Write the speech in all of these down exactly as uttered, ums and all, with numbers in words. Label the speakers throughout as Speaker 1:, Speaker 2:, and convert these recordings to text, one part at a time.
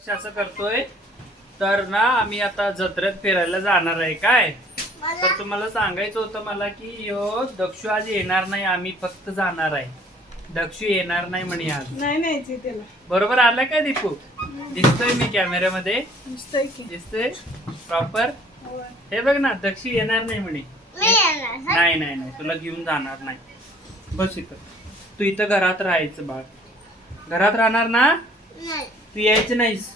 Speaker 1: दक्ष असं करतोय तर ना आम्ही आता जत्रेत फिरायला जाणार आहे काय. तर तुम्हाला सांगायचं होतं मला की यो दक्षू आज येणार नाही, आम्ही फक्त जाणार आहे. दक्षू येणार नाही म्हणे आज.
Speaker 2: नाही नाही त्याला
Speaker 1: बरोबर आला काय दीपू? दिसतोय मी कॅमेऱ्यामध्ये?
Speaker 2: दिसतंय की
Speaker 1: दिसतोय प्रॉपर.
Speaker 2: होय.
Speaker 1: हे बघ ना, दक्षू येणार नाही म्हणे.
Speaker 3: मी येणार हं?
Speaker 1: नाही नाही नाही तुला घेऊन जाणार नाही. बस इथं तू इथं घरात राहायचं बाळ. घरात राहणार ना,
Speaker 3: नाही
Speaker 1: तू यायचं नाहीस.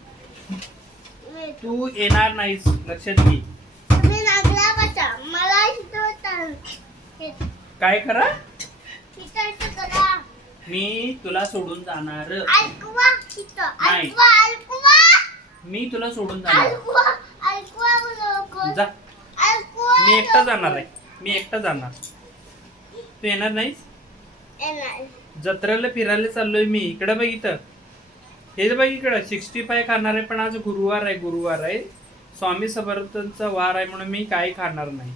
Speaker 3: मी
Speaker 1: तू येणार नाहीस, लक्षात घे.
Speaker 3: तुम्ही लागला बसा मला शिकवता
Speaker 1: काय करा,
Speaker 3: शिकायचं करा
Speaker 1: मी तुला सोडून जाणार.
Speaker 3: ऐकवा शिकव
Speaker 1: नाही.
Speaker 3: ऐकवा ऐकवा
Speaker 1: मी तुला सोडून जाणार.
Speaker 3: ऐकवा ऐकवा बोलो
Speaker 1: जा,
Speaker 3: ऐकवा
Speaker 1: मी एकटा जाणार आहे. मी एकटा जाणार. तू येणार नाहीस.
Speaker 3: येणार
Speaker 1: जत्रेला फिरायला चाललोय मी. इकडे बघ इथं. हे बघ इकडं सिक्स्टी फाय खाणार आहे, पण आज गुरुवार आहे. गुरुवार आहे, स्वामी समर्थांचा वार आहे, म्हणून मी काही खाणार नाही.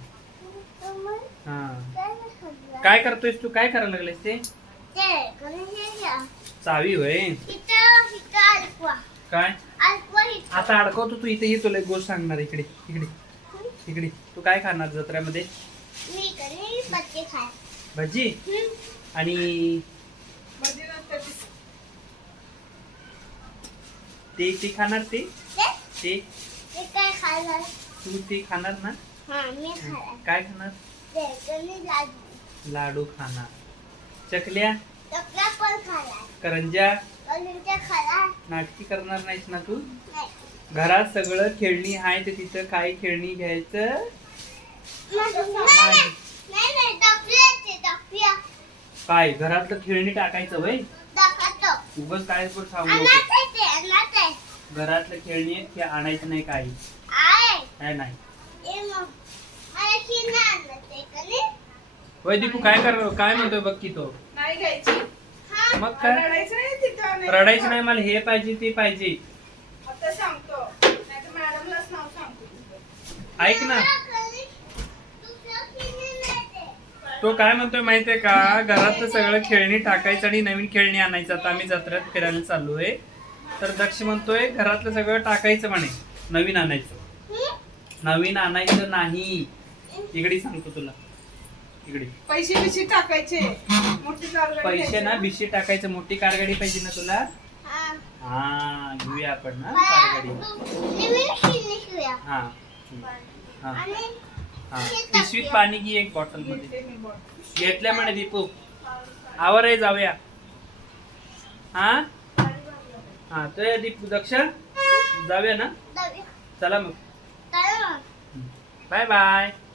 Speaker 1: हा, काय करतोयस तू? काय करायला लागलेस ते?
Speaker 3: ते कोणी हे घ्या
Speaker 1: चावी होय.
Speaker 3: इथं इथं ऐकवा
Speaker 1: काय
Speaker 3: ऐकवा इथं
Speaker 1: आता अडकवतो तू इथे. ये तुला एक गोष्ट सांगणार. इकडे इकडे इकडे. तू काय खाणार जत्रेमध्ये?
Speaker 3: मी कधी पत्ते खाय
Speaker 1: भजी
Speaker 3: हं?
Speaker 1: आणि
Speaker 2: भजी नसते ती.
Speaker 1: ते ते खाणार. ते
Speaker 3: ते
Speaker 1: ते
Speaker 3: ते काय खायला
Speaker 1: तू ते खाणार ना?
Speaker 3: हा मी खायला
Speaker 1: काय खाणार?
Speaker 3: ते कोणी लाडू
Speaker 1: लाडू खाणार. चकल्या,
Speaker 3: चकल्या पण खायला
Speaker 1: करंज्या.
Speaker 3: कोणीच्या खायला
Speaker 1: नाटकी करणार नाहीस ना तू?
Speaker 3: नाही
Speaker 1: घरात सगळं खेळणी आहे, ते तिथं काही खेळणी घ्यायचं
Speaker 3: नाही नाही नाही टपल्या ते टपल्या
Speaker 1: काय. घरातलं खेळणी टाकायचं वय.
Speaker 3: दाखवतो
Speaker 1: उगाच काय पण सांगू नको.
Speaker 3: अनाथ आहे ते अनाथ आहे
Speaker 1: घरातलं खेळणी आहेत ते आणायचं नाही काही.
Speaker 3: आहे
Speaker 1: काय नाही.
Speaker 3: ए मग मला की नाही आणत आहे कोणी
Speaker 1: वय दीपू काय कर, काय म्हणतोय बघ की तो.
Speaker 2: नाही घ्यायची.
Speaker 3: हा
Speaker 1: मग काय
Speaker 2: रडायचं नाही तिथं नाही.
Speaker 1: रडायचं नाही. मला हे पाहिजे ते पाहिजे.
Speaker 2: आता सांगतो नाहीतर मॅडमलाच नाव सांगतो.
Speaker 1: ऐक ना,
Speaker 3: मला कोणी दुसरं खेळणी नाही ते.
Speaker 1: तो काय म्हणतोय माहितीये का, घरातलं सगळं खेळणी टाकायचं आणि नवीन खेळणी आणायचं. आता आम्ही जत्रेत फिरायला चाललोय, तर दक्ष म्हणतोय घरातलं सगळं टाकायचं म्हणे, नवीन आणायचं.
Speaker 3: हं?
Speaker 1: नवीन आणायचं नाही. इकडे सांगतो तुला. इकडे
Speaker 2: पैसे बिशे टाकायचे. मोठी कारगाडी
Speaker 1: पैसे
Speaker 2: घ्यायची
Speaker 1: ना बिशी टाकायचं. मोठी कारगाडी पाहिजे ना तुला?
Speaker 3: हा
Speaker 1: हा घेऊया आपण ना
Speaker 3: मला
Speaker 1: कारगाडी.
Speaker 3: नवीन खेळणी घेऊया
Speaker 1: हा हा
Speaker 3: आणि
Speaker 1: हा पिशवीत पाणी घे एक बॉटल मध्ये.
Speaker 2: घेते मी बॉटल.
Speaker 1: घेतल्या म्हणे दीपू. आवर आहे, जाऊया. हा हा तर दीपू दक्ष जाऊया ना.
Speaker 3: जाऊया.
Speaker 1: चला मग.
Speaker 3: चला मग.
Speaker 1: Bye bye.